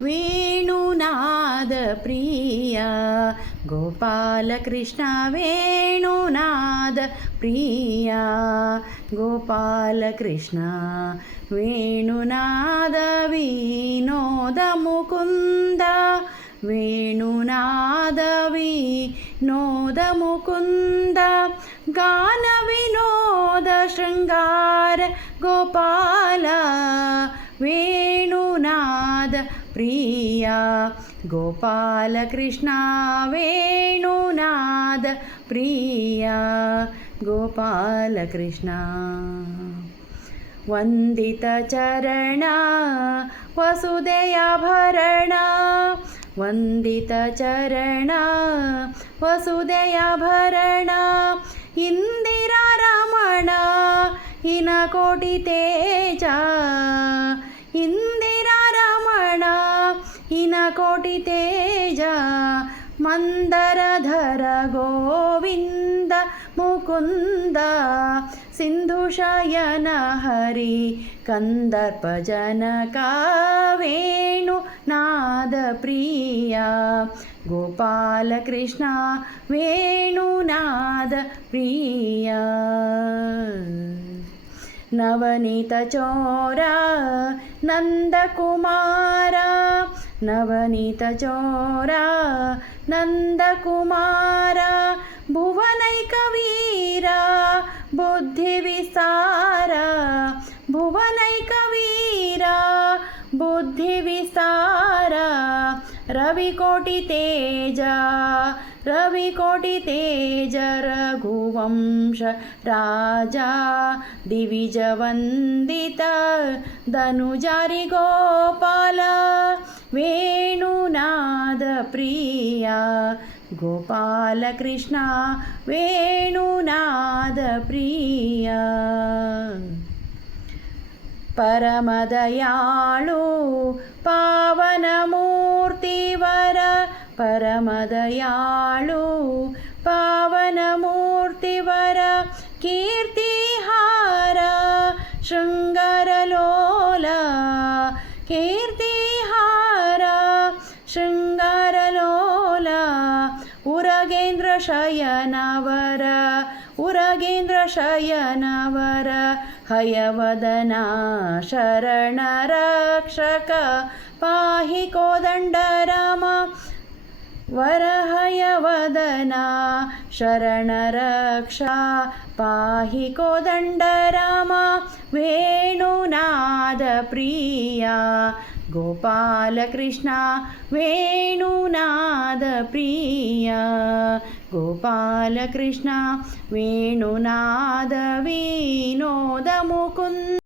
ವೇಣುನಾದ ಪ್ರಿಯ ಗೋಪಾಲಕೃಷ್ಣ ವೇಣುನಾದ ಪ್ರಿಯ ಗೋಪಾಲಕೃಷ್ಣ ವೇಣುನಾದ ವಿನೋದ ಮುಕುಂದ ವೇಣುನಾದ ವಿನೋದ ಮುಕುಂದ ಗಾನ ವಿನೋದ ಶೃಂಗಾರ ಗೋಪಾಲ ವೇಣುನಾದ ಪ್ರಿಯ ಗೋಪಾಲಕೃಷ್ಣ ವೇಣುನಾದ ಪ್ರಿಯ ಗೋಪಾಲಕೃಷ್ಣ ವಂದಿತ ಚರಣ ವಸುದೆಯಾಭರಣ ವಂದಿತ ಚರಣ ವಸುದೆಯಾಭರಣ ಇಂದಿರಾ ರಮಣ ಹಿನಕೋಟಿ ತೇಜ ಇಂದಿರಾ ರಮಣ ಹಿನಕೋಟಿ ತೇಜ ಮಂದರಧರ ಗೋವಿಂದ ಮುಕುಂದ ಸಿಂಧುಶಯನ ಹರಿ ಕಂದರ್ಪ ಜನಕ ವೇಣುನಾದ ಪ್ರಿಯ ಗೋಪಾಲಕೃಷ್ಣ ವೇಣುನಾದ ಪ್ರಿಯ ನವನೀತ ಚೋರ ನಂದಕುಮಾರ ನವನೀತ ಚೋರ ನಂದಕುಮಾರ ಭುವನೈಕ ವೀರ ಬುದ್ಧಿ ವಿಸ್ತಾರ ಭುವನೈಕ ವೀರ ಬುದ್ಧಿ ವಿಸ್ತಾರ ರವಿಕೋಟಿ ತೇಜ ರವಿಕೋಟಿ ತೇಜ ರಘುವಂಶ ರಾಜ ದಿವಿಜ ವಂದಿತ ಧನುಜಾರಿ ಗೋಪಾಲ ವೇಣುನಾದ ಪ್ರಿಯ ಗೋಪಾಲಕೃಷ್ಣ ವೇಣುನಾದ ಪ್ರಿಯ ಪರಮದಯಾಳು ಪಾವನ ಮೂರ್ತಿವರ ಪರಮದಯಾಳು ಪಾವನ ಮೂರ್ತಿವರ ಕೀರ್ತಿಹಾರ ಶೃಂಗಾರಲೋಲ ಕೀರ್ತಿಹಾರ ಶೃಂಗಾರಲೋಲ ಉರಗೇಂದ್ರ ಶಯನವರ ಉರಗೇಂದ್ರ ಶಯನವರ ಹಯವದನ ಶರಣ ರಕ್ಷಕ ಪಾಹಿ ಕೋದಂಡರಾಮ ವರಹಯವದನ ಶರಣ ರಕ್ಷಾ ಪಾಹಿ ಕೋದಂಡರಾಮ ವೇಣುನಾದ ಪ್ರಿಯ ಗೋಪಾಲಕೃಷ್ಣ ವೇಣುನಾದ ಪ್ರಿಯ ಗೋಪಾಲಕೃಷ್ಣ ವೇಣುನಾದ ವಿನೋದ ಮುಕುಂದ